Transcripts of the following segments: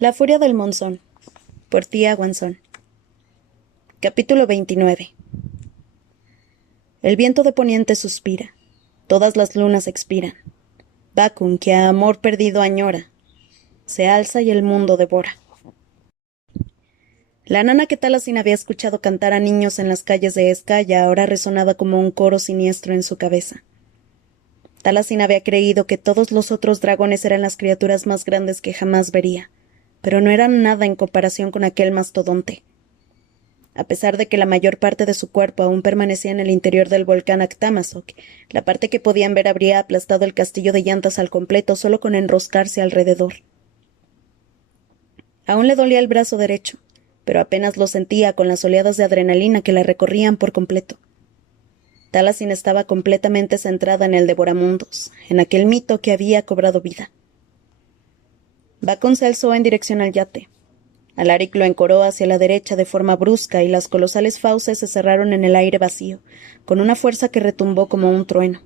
La furia del monzón, por Tía Guanzón. Capítulo 29. El viento de poniente suspira, todas las lunas expiran. Vacun, que a amor perdido añora, se alza y el mundo devora. La nana que Talasin había escuchado cantar a niños en las calles de Escaya ahora resonaba como un coro siniestro en su cabeza. Talasin había creído que todos los otros dragones eran las criaturas más grandes que jamás vería, pero no eran nada en comparación con aquel mastodonte. A pesar de que la mayor parte de su cuerpo aún permanecía en el interior del volcán Actamasok, la parte que podían ver habría aplastado el castillo de llantas al completo solo con enroscarse alrededor. Aún le dolía el brazo derecho, pero apenas lo sentía con las oleadas de adrenalina que la recorrían por completo. Talasin estaba completamente centrada en el devoramundos, en aquel mito que había cobrado vida. Bacon se alzó en dirección al yate. Alaric lo encoró hacia la derecha de forma brusca y las colosales fauces se cerraron en el aire vacío, con una fuerza que retumbó como un trueno.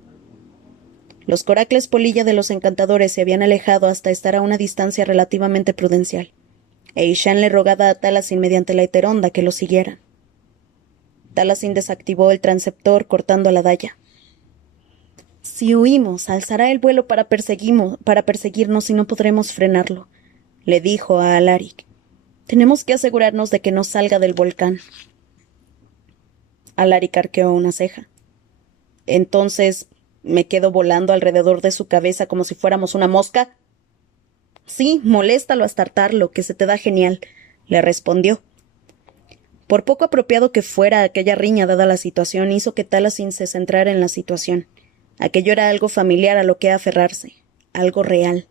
Los coracles polilla de los encantadores se habían alejado hasta estar a una distancia relativamente prudencial, e Ishan le rogaba a Talasin mediante la heteronda que lo siguiera. Talasin desactivó el transceptor cortando la daya. «Si huimos, alzará el vuelo para perseguirnos y no podremos frenarlo», le dijo a Alaric. «Tenemos que asegurarnos de que no salga del volcán». Alaric arqueó una ceja. «¿Entonces me quedo volando alrededor de su cabeza como si fuéramos una mosca?» «Sí, moléstalo hasta hartarlo, que se te da genial», le respondió. Por poco apropiado que fuera aquella riña dada la situación, hizo que Talasin se centrara en la situación. Aquello era algo familiar a lo que aferrarse, algo real.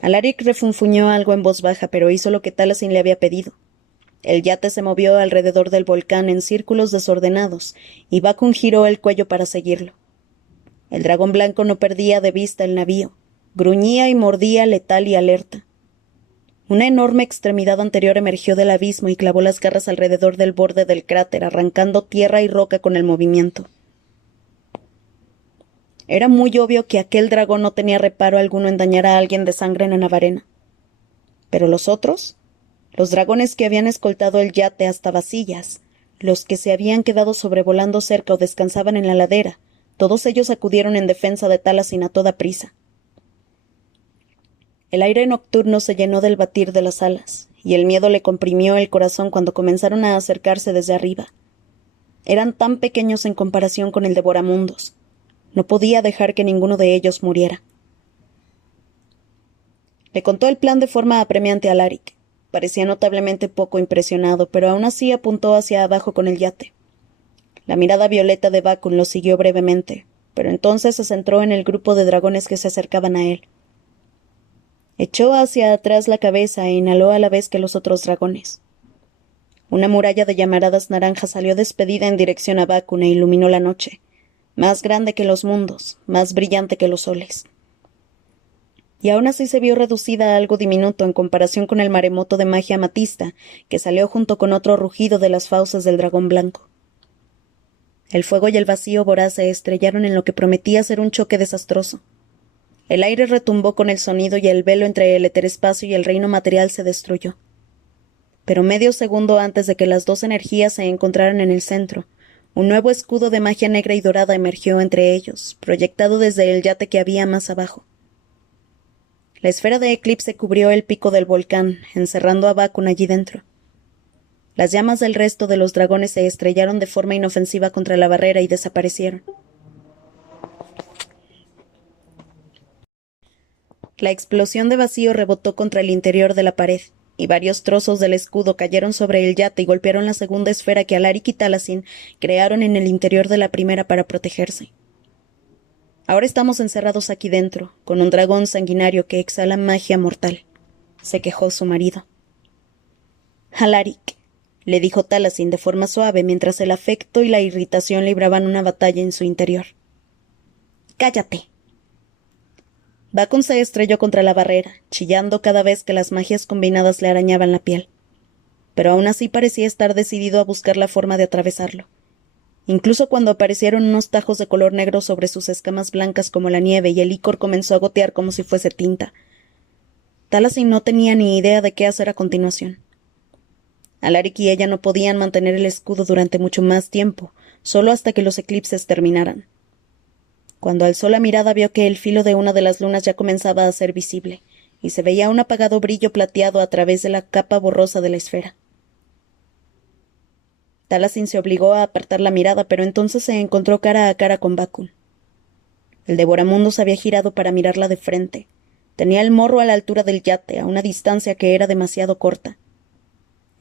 Alaric refunfuñó algo en voz baja, pero hizo lo que Talasin le había pedido. El yate se movió alrededor del volcán en círculos desordenados, y Vacun giró el cuello para seguirlo. El dragón blanco no perdía de vista el navío. Gruñía y mordía letal y alerta. Una enorme extremidad anterior emergió del abismo y clavó las garras alrededor del borde del cráter, arrancando tierra y roca con el movimiento. Era muy obvio que aquel dragón no tenía reparo alguno en dañar a alguien de sangre en Navarena. Pero los otros, los dragones que habían escoltado el yate hasta Vasillas, los que se habían quedado sobrevolando cerca o descansaban en la ladera, todos ellos acudieron en defensa de Talasin a toda prisa. El aire nocturno se llenó del batir de las alas, y el miedo le comprimió el corazón cuando comenzaron a acercarse desde arriba. Eran tan pequeños en comparación con el devoramundos. No podía dejar que ninguno de ellos muriera. Le contó el plan de forma apremiante a Alaric. Parecía notablemente poco impresionado, pero aún así apuntó hacia abajo con el yate. La mirada violeta de Vacun lo siguió brevemente, pero entonces se centró en el grupo de dragones que se acercaban a él. Echó hacia atrás la cabeza e inhaló a la vez que los otros dragones. Una muralla de llamaradas naranjas salió despedida en dirección a Vacun e iluminó la noche, más grande que los mundos, más brillante que los soles. Y aún así se vio reducida a algo diminuto en comparación con el maremoto de magia amatista que salió junto con otro rugido de las fauces del dragón blanco. El fuego y el vacío voraz se estrellaron en lo que prometía ser un choque desastroso. El aire retumbó con el sonido y el velo entre el eterespacio y el reino material se destruyó. Pero medio segundo antes de que las dos energías se encontraran en el centro, un nuevo escudo de magia negra y dorada emergió entre ellos, proyectado desde el yate que había más abajo. La esfera de eclipse cubrió el pico del volcán, encerrando a Vacun allí dentro. Las llamas del resto de los dragones se estrellaron de forma inofensiva contra la barrera y desaparecieron. La explosión de vacío rebotó contra el interior de la pared, y varios trozos del escudo cayeron sobre el yate y golpearon la segunda esfera que Alaric y Talasin crearon en el interior de la primera para protegerse. «Ahora estamos encerrados aquí dentro, con un dragón sanguinario que exhala magia mortal», se quejó su marido. «Alaric», le dijo Talasin de forma suave mientras el afecto y la irritación libraban una batalla en su interior. «Cállate». Vacun se estrelló contra la barrera, chillando cada vez que las magias combinadas le arañaban la piel. Pero aún así parecía estar decidido a buscar la forma de atravesarlo. Incluso cuando aparecieron unos tajos de color negro sobre sus escamas blancas como la nieve y el licor comenzó a gotear como si fuese tinta. Taliesin no tenía ni idea de qué hacer a continuación. Alaric y ella no podían mantener el escudo durante mucho más tiempo, solo hasta que los eclipses terminaran. Cuando alzó la mirada vio que el filo de una de las lunas ya comenzaba a ser visible, y se veía un apagado brillo plateado a través de la capa borrosa de la esfera. Taliesin se obligó a apartar la mirada, pero entonces se encontró cara a cara con Bakun. El devoramundos había girado para mirarla de frente. Tenía el morro a la altura del yate, a una distancia que era demasiado corta.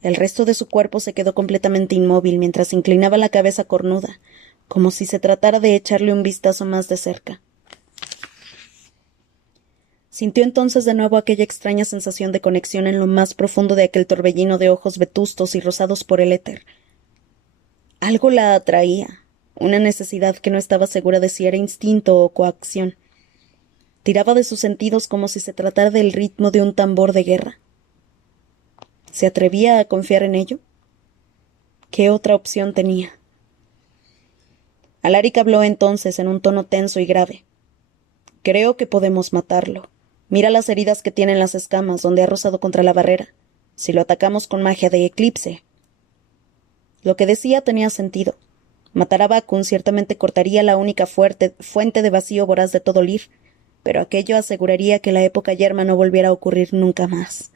El resto de su cuerpo se quedó completamente inmóvil mientras inclinaba la cabeza cornuda, como si se tratara de echarle un vistazo más de cerca. Sintió entonces de nuevo aquella extraña sensación de conexión en lo más profundo de aquel torbellino de ojos vetustos y rosados por el éter. Algo la atraía, una necesidad que no estaba segura de si era instinto o coacción. Tiraba de sus sentidos como si se tratara del ritmo de un tambor de guerra. ¿Se atrevía a confiar en ello? ¿Qué otra opción tenía? Alaric habló entonces en un tono tenso y grave. Creo que podemos matarlo. Mira las heridas que tiene en las escamas donde ha rozado contra la barrera. Si lo atacamos con magia de eclipse. Lo que decía tenía sentido. Matar a Bakun ciertamente cortaría la única fuente de vacío voraz de todo Lir, pero aquello aseguraría que la época yerma no volviera a ocurrir nunca más.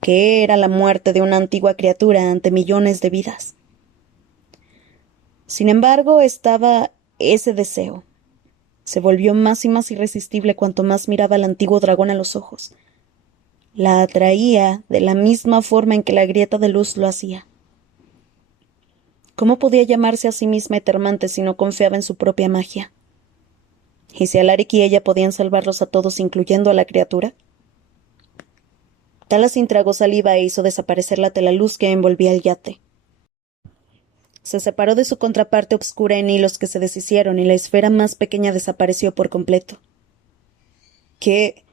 ¿Qué era la muerte de una antigua criatura ante millones de vidas? Sin embargo, estaba ese deseo. Se volvió más y más irresistible cuanto más miraba al antiguo dragón a los ojos. La atraía de la misma forma en que la grieta de luz lo hacía. ¿Cómo podía llamarse a sí misma Etermante si no confiaba en su propia magia? ¿Y si Alaric y ella podían salvarlos a todos, incluyendo a la criatura? Taliesin tragó saliva e hizo desaparecer la telaluz que envolvía el yate. Se separó de su contraparte obscura en hilos que se deshicieron y la esfera más pequeña desapareció por completo. ¿Qué?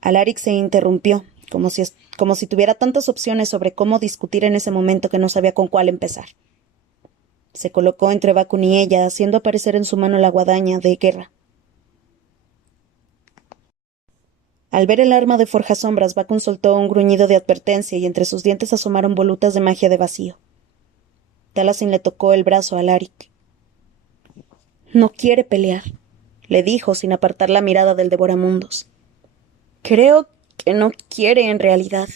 Alaric se interrumpió, como si tuviera tantas opciones sobre cómo discutir en ese momento que no sabía con cuál empezar. Se colocó entre Bakun y ella, haciendo aparecer en su mano la guadaña de guerra. Al ver el arma de forjasombras, Bakun soltó un gruñido de advertencia y entre sus dientes asomaron volutas de magia de vacío. Taliesin le tocó el brazo a Alaric. No quiere pelear, le dijo sin apartar la mirada del devoramundos. Creo que no quiere en realidad.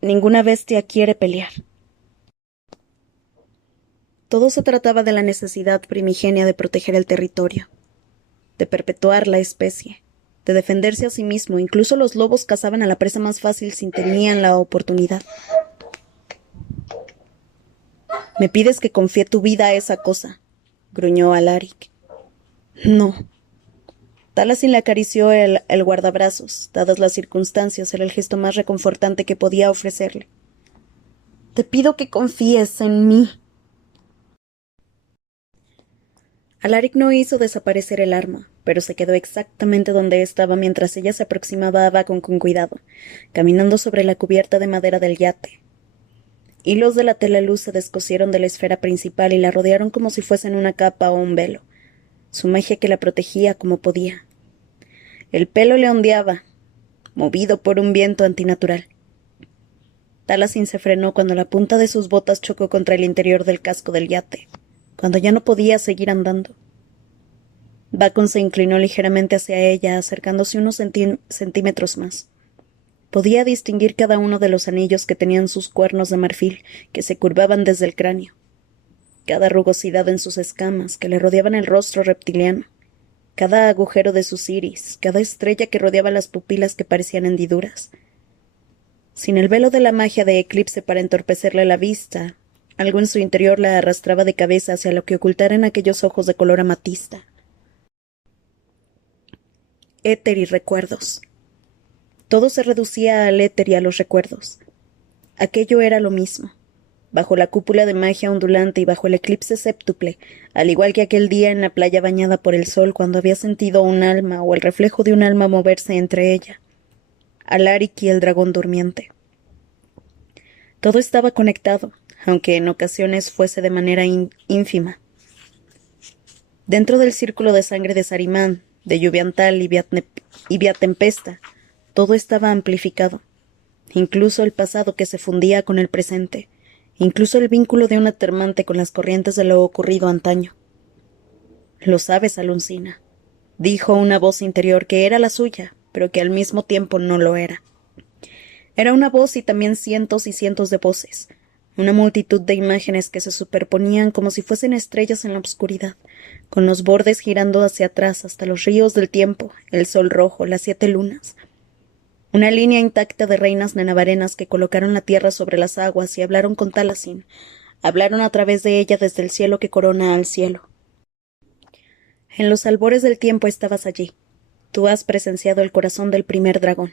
Ninguna bestia quiere pelear. Todo se trataba de la necesidad primigenia de proteger el territorio, de perpetuar la especie, de defenderse a sí mismo. Incluso los lobos cazaban a la presa más fácil si tenían la oportunidad. «¿Me pides que confíe tu vida a esa cosa?», gruñó Alaric. «No». Taliesin le acarició el guardabrazos. Dadas las circunstancias, era el gesto más reconfortante que podía ofrecerle. «Te pido que confíes en mí». Alaric no hizo desaparecer el arma, pero se quedó exactamente donde estaba mientras ella se aproximaba a Bakun con cuidado, caminando sobre la cubierta de madera del yate. Hilos de la telaluz se descosieron de la esfera principal y la rodearon como si fuesen una capa o un velo, su magia que la protegía como podía. El pelo le ondeaba, movido por un viento antinatural. Taliesin se frenó cuando la punta de sus botas chocó contra el interior del casco del yate, cuando ya no podía seguir andando. Bakun se inclinó ligeramente hacia ella, acercándose unos centímetros más. Podía distinguir cada uno de los anillos que tenían sus cuernos de marfil, que se curvaban desde el cráneo, cada rugosidad en sus escamas, que le rodeaban el rostro reptiliano, cada agujero de sus iris, cada estrella que rodeaba las pupilas que parecían hendiduras. Sin el velo de la magia de eclipse para entorpecerle la vista, algo en su interior la arrastraba de cabeza hacia lo que ocultaran aquellos ojos de color amatista. Éter y recuerdos. Todo se reducía al éter y a los recuerdos. Aquello era lo mismo. Bajo la cúpula de magia ondulante y bajo el eclipse séptuple, al igual que aquel día en la playa bañada por el sol cuando había sentido un alma o el reflejo de un alma moverse entre ella, Alaric y el dragón durmiente. Todo estaba conectado, aunque en ocasiones fuese de manera ínfima. Dentro del círculo de sangre de Sarimán, de lluviantal y vía tempesta, todo estaba amplificado. Incluso el pasado que se fundía con el presente, incluso el vínculo de un atermante con las corrientes de lo ocurrido antaño. «Lo sabes, Aluncina», dijo una voz interior que era la suya, pero que al mismo tiempo no lo era. Era una voz y también cientos y cientos de voces, una multitud de imágenes que se superponían como si fuesen estrellas en la oscuridad, con los bordes girando hacia atrás hasta los ríos del tiempo, el sol rojo, las 7 lunas. Una línea intacta de reinas nenavarenas que colocaron la tierra sobre las aguas y hablaron con Talasin, hablaron a través de ella desde el cielo que corona al cielo. En los albores del tiempo estabas allí. Tú has presenciado el corazón del primer dragón.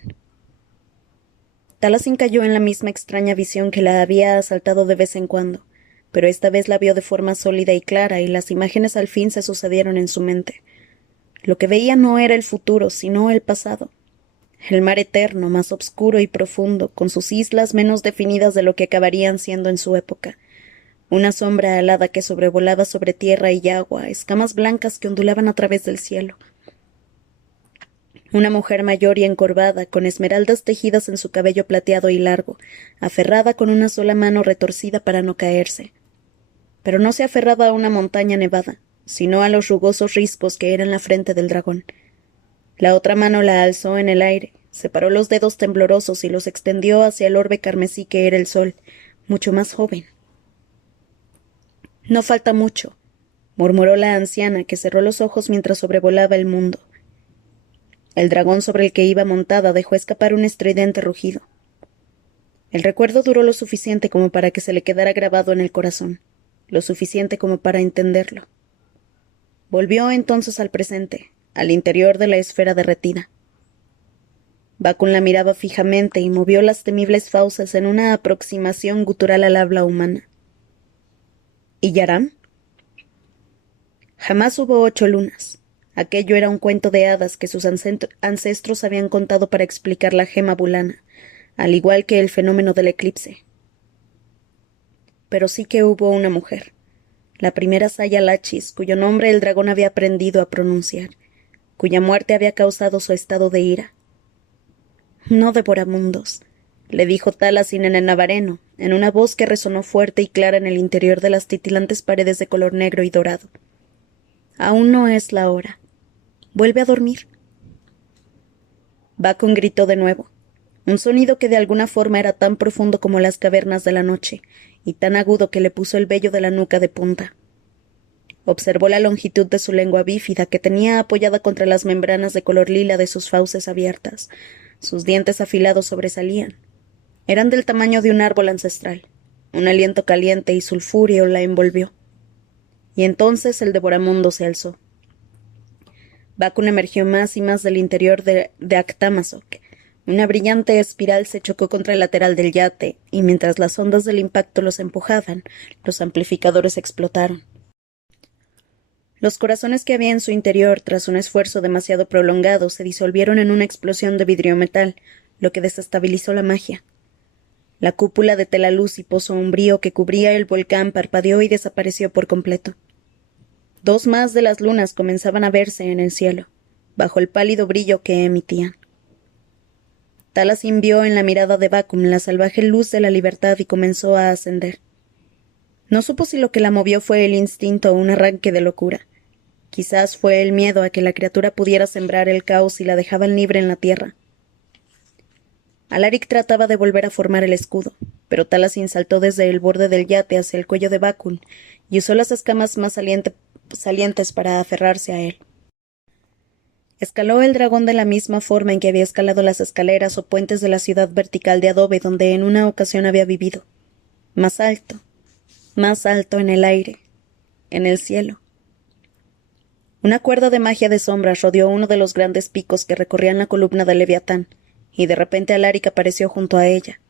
Talasin cayó en la misma extraña visión que la había asaltado de vez en cuando, pero esta vez la vio de forma sólida y clara, y las imágenes al fin se sucedieron en su mente. Lo que veía no era el futuro, sino el pasado. El mar eterno, más oscuro y profundo, con sus islas menos definidas de lo que acabarían siendo en su época. Una sombra alada que sobrevolaba sobre tierra y agua, escamas blancas que ondulaban a través del cielo. Una mujer mayor y encorvada, con esmeraldas tejidas en su cabello plateado y largo, aferrada con una sola mano retorcida para no caerse. Pero no se aferraba a una montaña nevada, sino a los rugosos riscos que eran la frente del dragón. La otra mano la alzó en el aire, separó los dedos temblorosos y los extendió hacia el orbe carmesí que era el sol, mucho más joven. «No falta mucho», murmuró la anciana, que cerró los ojos mientras sobrevolaba el mundo. El dragón sobre el que iba montada dejó escapar un estridente rugido. El recuerdo duró lo suficiente como para que se le quedara grabado en el corazón, lo suficiente como para entenderlo. Volvió entonces al presente, al interior de la esfera derretida. Bakun la miraba fijamente y movió las temibles fauces en una aproximación gutural al habla humana. ¿Y Yaram? Jamás hubo 8 lunas. Aquello era un cuento de hadas que sus ancestros habían contado para explicar la gema bulana, al igual que el fenómeno del eclipse. Pero sí que hubo una mujer, la primera Saya Lachis, cuyo nombre el dragón había aprendido a pronunciar, cuya muerte había causado su estado de ira. «No devoramundos», le dijo Talasin en el navareno, en una voz que resonó fuerte y clara en el interior de las titilantes paredes de color negro y dorado. «Aún no es la hora. Vuelve a dormir». Bakun gritó de nuevo, un sonido que de alguna forma era tan profundo como las cavernas de la noche, y tan agudo que le puso el vello de la nuca de punta. Observó la longitud de su lengua bífida que tenía apoyada contra las membranas de color lila de sus fauces abiertas. Sus dientes afilados sobresalían. Eran del tamaño de un árbol ancestral. Un aliento caliente y sulfúreo la envolvió. Y entonces el devoramundo se alzó. Bakun emergió más y más del interior de Actamazok. Una brillante espiral se chocó contra el lateral del yate, y mientras las ondas del impacto los empujaban, los amplificadores explotaron. Los corazones que había en su interior, tras un esfuerzo demasiado prolongado, se disolvieron en una explosión de vidriometal, lo que desestabilizó la magia. La cúpula de tela luz y pozo umbrío que cubría el volcán parpadeó y desapareció por completo. 2 más de las lunas comenzaban a verse en el cielo, bajo el pálido brillo que emitían. Talasin vio en la mirada de Bakun la salvaje luz de la libertad y comenzó a ascender. No supo si lo que la movió fue el instinto o un arranque de locura. Quizás fue el miedo a que la criatura pudiera sembrar el caos y la dejaban libre en la tierra. Alaric trataba de volver a formar el escudo, pero Talasin saltó desde el borde del yate hacia el cuello de Bakun y usó las escamas más salientes para aferrarse a él. Escaló el dragón de la misma forma en que había escalado las escaleras o puentes de la ciudad vertical de adobe donde en una ocasión había vivido. Más alto en el aire, en el cielo. Una cuerda de magia de sombras rodeó uno de los grandes picos que recorrían la columna de Leviatán, y de repente Alaric apareció junto a ella.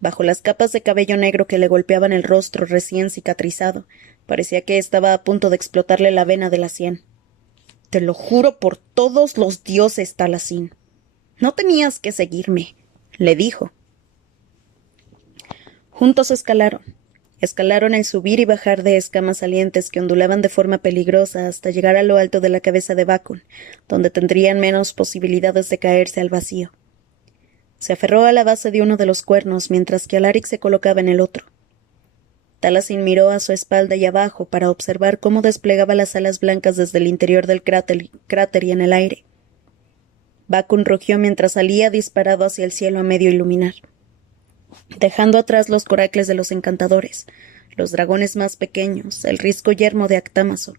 Bajo las capas de cabello negro que le golpeaban el rostro recién cicatrizado, parecía que estaba a punto de explotarle la vena de la sien. «Te lo juro por todos los dioses, Talasin. No tenías que seguirme», le dijo. Juntos escalaron. Escalaron el subir y bajar de escamas salientes que ondulaban de forma peligrosa hasta llegar a lo alto de la cabeza de Bakun, donde tendrían menos posibilidades de caerse al vacío. Se aferró a la base de uno de los cuernos mientras que Alaric se colocaba en el otro. Talasin miró a su espalda y abajo para observar cómo desplegaba las alas blancas desde el interior del cráter y en el aire. Bakun rugió mientras salía disparado hacia el cielo a medio iluminar, dejando atrás los coracles de los encantadores, los dragones más pequeños, el risco yermo de Actamazok.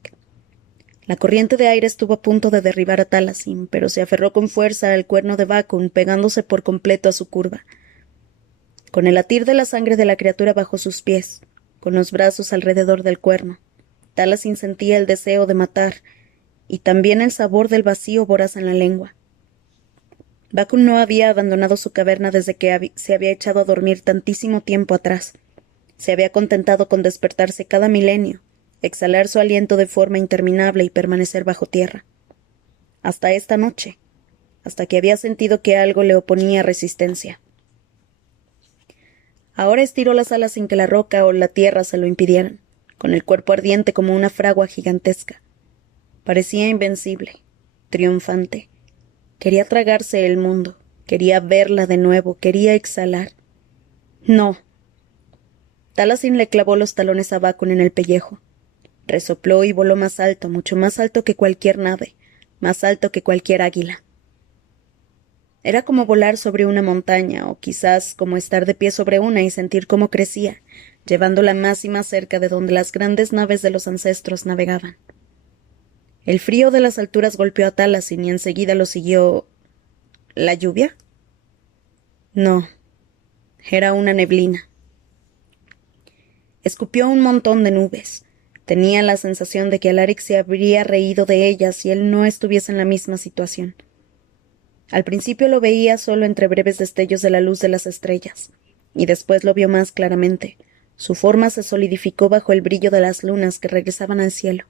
La corriente de aire estuvo a punto de derribar a Talasin, pero se aferró con fuerza al cuerno de Bakun, pegándose por completo a su curva. Con el latir de la sangre de la criatura bajo sus pies, con los brazos alrededor del cuerno, Talasin sentía el deseo de matar y también el sabor del vacío voraz en la lengua. Bakun no había abandonado su caverna desde que se había echado a dormir tantísimo tiempo atrás. Se había contentado con despertarse cada milenio, exhalar su aliento de forma interminable y permanecer bajo tierra. Hasta esta noche, hasta que había sentido que algo le oponía resistencia. Ahora estiró las alas sin que la roca o la tierra se lo impidieran, con el cuerpo ardiente como una fragua gigantesca. Parecía invencible, triunfante. Quería tragarse el mundo, quería verla de nuevo, quería exhalar. No. Talasin le clavó los talones a Bakun en el pellejo. Resopló y voló más alto, mucho más alto que cualquier nave, más alto que cualquier águila. Era como volar sobre una montaña, o quizás como estar de pie sobre una y sentir cómo crecía, llevándola más y más cerca de donde las grandes naves de los ancestros navegaban. El frío de las alturas golpeó a Talasin y enseguida lo siguió... ¿La lluvia? No. Era una neblina. Escupió un montón de nubes. Tenía la sensación de que Alaric se habría reído de ellas si él no estuviese en la misma situación. Al principio lo veía solo entre breves destellos de la luz de las estrellas, y después lo vio más claramente. Su forma se solidificó bajo el brillo de las lunas que regresaban al cielo.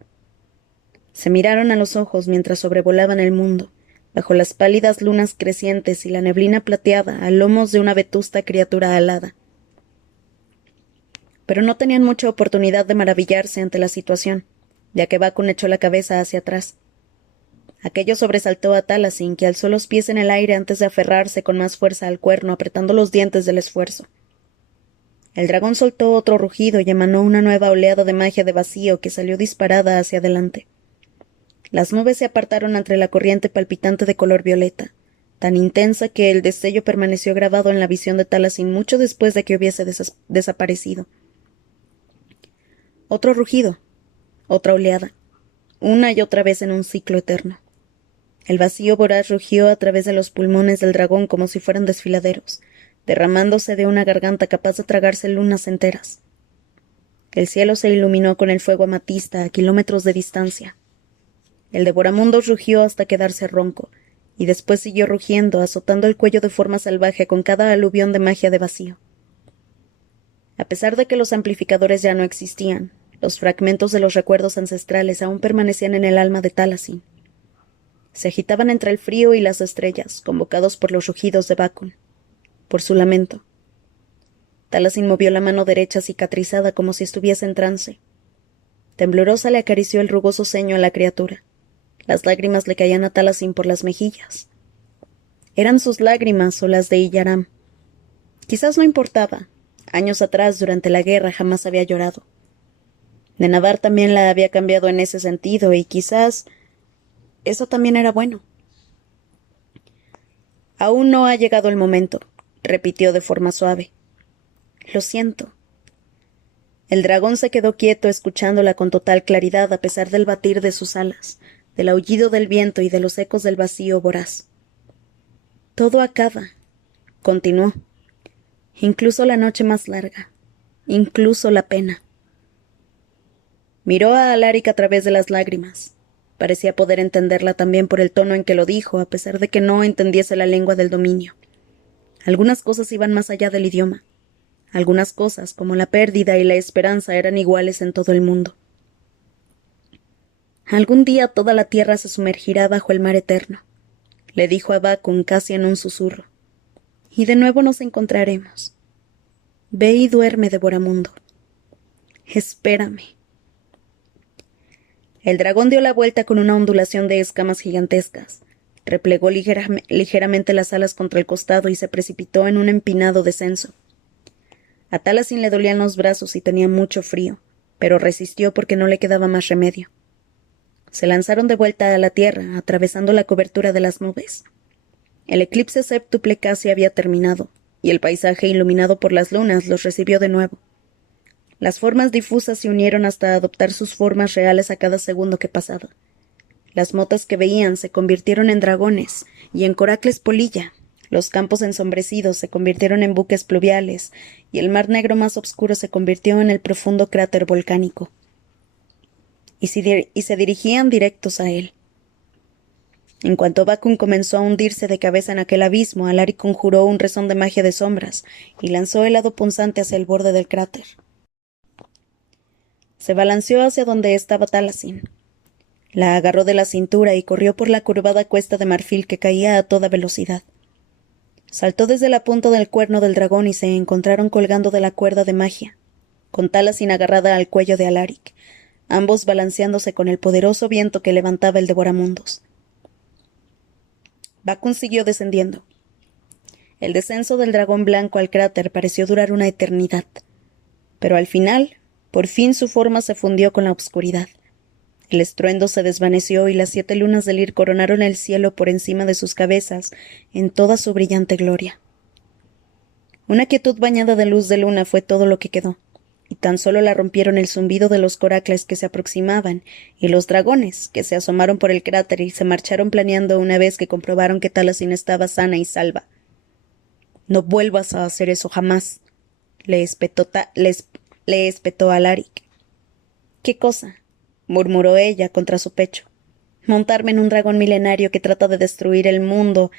Se miraron a los ojos mientras sobrevolaban el mundo, bajo las pálidas lunas crecientes y la neblina plateada a lomos de una vetusta criatura alada. Pero no tenían mucha oportunidad de maravillarse ante la situación, ya que Bakun echó la cabeza hacia atrás. Aquello sobresaltó a Talasin, que alzó los pies en el aire antes de aferrarse con más fuerza al cuerno, apretando los dientes del esfuerzo. El dragón soltó otro rugido y emanó una nueva oleada de magia de vacío que salió disparada hacia adelante. Las nubes se apartaron entre la corriente palpitante de color violeta, tan intensa que el destello permaneció grabado en la visión de Talasin mucho después de que hubiese desaparecido. Otro rugido, otra oleada, una y otra vez en un ciclo eterno. El vacío voraz rugió a través de los pulmones del dragón como si fueran desfiladeros, derramándose de una garganta capaz de tragarse lunas enteras. El cielo se iluminó con el fuego amatista a kilómetros de distancia. El devoramundos rugió hasta quedarse ronco, y después siguió rugiendo, azotando el cuello de forma salvaje con cada aluvión de magia de vacío. A pesar de que los amplificadores ya no existían, los fragmentos de los recuerdos ancestrales aún permanecían en el alma de Talasin. Se agitaban entre el frío y las estrellas, convocados por los rugidos de Bakun, por su lamento. Talasin movió la mano derecha cicatrizada como si estuviese en trance. Temblorosa le acarició el rugoso ceño a la criatura. Las lágrimas le caían a Talasin por las mejillas. Eran sus lágrimas o las de Illaram. Quizás no importaba. Años atrás, durante la guerra, jamás había llorado. Nenabar también la había cambiado en ese sentido, y quizás eso también era bueno. Aún no ha llegado el momento, repitió de forma suave. Lo siento. El dragón se quedó quieto escuchándola con total claridad a pesar del batir de sus alas, del aullido del viento y de los ecos del vacío voraz. Todo acaba, continuó. Incluso la noche más larga, incluso la pena. Miró a Alaric a través de las lágrimas. Parecía poder entenderla también por el tono en que lo dijo, a pesar de que no entendiese la lengua del dominio. Algunas cosas iban más allá del idioma. Algunas cosas, como la pérdida y la esperanza, eran iguales en todo el mundo. Algún día toda la tierra se sumergirá bajo el mar eterno, le dijo a Bakun casi en un susurro. Y de nuevo nos encontraremos. Ve y duerme, devoramundo. Espérame. El dragón dio la vuelta con una ondulación de escamas gigantescas. Replegó ligeramente las alas contra el costado y se precipitó en un empinado descenso. A Taliesin le dolían los brazos y tenía mucho frío, pero resistió porque no le quedaba más remedio. Se lanzaron de vuelta a la tierra, atravesando la cobertura de las nubes. El eclipse séptuple casi había terminado, y el paisaje iluminado por las lunas los recibió de nuevo. Las formas difusas se unieron hasta adoptar sus formas reales a cada segundo que pasaba. Las motas que veían se convirtieron en dragones y en coracles polilla. Los campos ensombrecidos se convirtieron en buques pluviales y el mar negro más oscuro se convirtió en el profundo cráter volcánico. Y se dirigían directos a él. En cuanto Bakun comenzó a hundirse de cabeza en aquel abismo, Alaric conjuró un rezón de magia de sombras y lanzó el hado punzante hacia el borde del cráter. Se balanceó hacia donde estaba Taliesin. La agarró de la cintura y corrió por la curvada cuesta de marfil que caía a toda velocidad. Saltó desde la punta del cuerno del dragón y se encontraron colgando de la cuerda de magia, con Taliesin agarrada al cuello de Alaric, ambos balanceándose con el poderoso viento que levantaba el devoramundos. Bakun siguió descendiendo. El descenso del dragón blanco al cráter pareció durar una eternidad, pero al final, por fin su forma se fundió con la oscuridad. El estruendo se desvaneció y las 7 lunas del Lir coronaron el cielo por encima de sus cabezas en toda su brillante gloria. Una quietud bañada de luz de luna fue todo lo que quedó, y tan solo la rompieron el zumbido de los coracles que se aproximaban y los dragones que se asomaron por el cráter y se marcharon planeando una vez que comprobaron que Taliesin estaba sana y salva. «No vuelvas a hacer eso jamás», le espetó Alaric. «¿Qué cosa?», murmuró ella contra su pecho. «Montarme en un dragón milenario que trata de destruir el mundo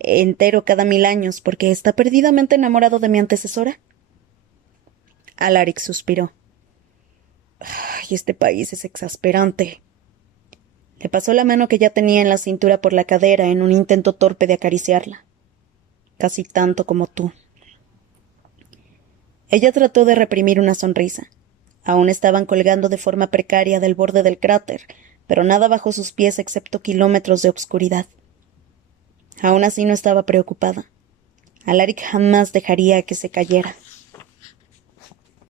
entero cada 1000 años porque está perdidamente enamorado de mi antecesora». Alaric suspiró. «Ay, este país es exasperante». Le pasó la mano que ya tenía en la cintura por la cadera en un intento torpe de acariciarla. «Casi tanto como tú». Ella trató de reprimir una sonrisa. Aún estaban colgando de forma precaria del borde del cráter, pero nada bajo sus pies excepto kilómetros de obscuridad. Aún así no estaba preocupada. Alaric jamás dejaría que se cayera.